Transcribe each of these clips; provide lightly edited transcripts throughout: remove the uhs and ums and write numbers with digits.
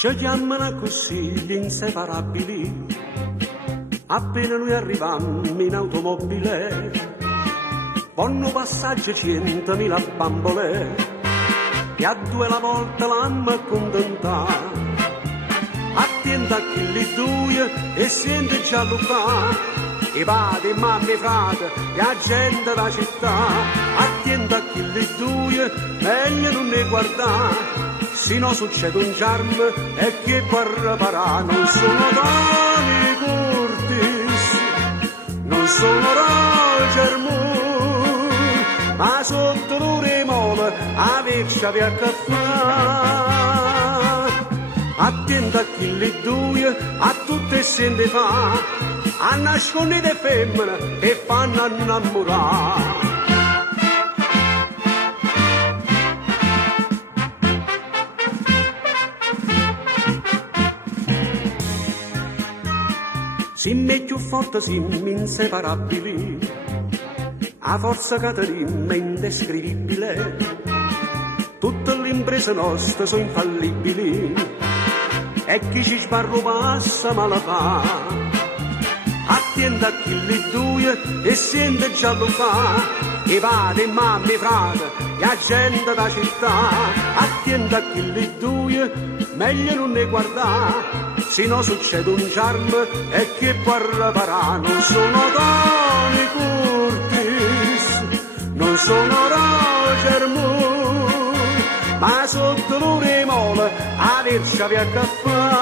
ci chiamano così gli inseparabili. Appena noi arrivammo in automobile, vanno passaggio 100.000 bambole, e a due la volta l'amma accontentata. Attenta a chi li due e sente già lucca, i padri, mamma e frate, e la gente della città. Attenta a chi li due, meglio non ne guardare, se no succede un charme e che può riparare. Non sono Tony Curtis, non sono Roger Moore, ma sotto l'uremole a vecchia via caffè. Attenta a chi li due, a tutte sente fa, a nascondere femmine che fanno innamorare. Si me più forte siamo inseparabili, a forza Caterina è indescrivibile, tutte le imprese nostre sono infallibili, e chi ci sbarro passa ma la fa. Attenta a chi li due e sente già lo fa, i padri, mamma e frate, e la gente da città. Attenta a chi li due, meglio non ne guardare, se no succede un charme e che può riparare. Non sono Tony Curtis, non sono Roger Moore, ma sotto l'uremole a vercia via caffè.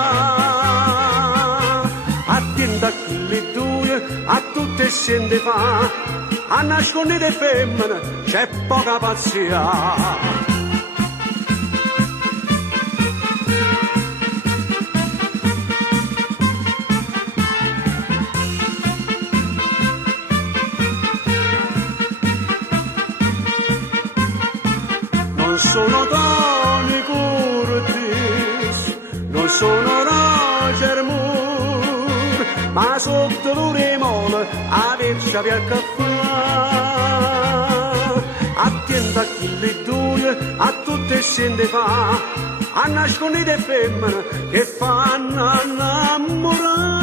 Attenta a chi li due, a tutte sente fa, a nascondere femmine c'è poca pazzia. Non sono Tony Curtis, non sono Roger Moore, ma sotto l'uremole a vercia via caffè. Attenta a chi li due, a tutte sente fa, a nascondere femmine che fanno innamorare.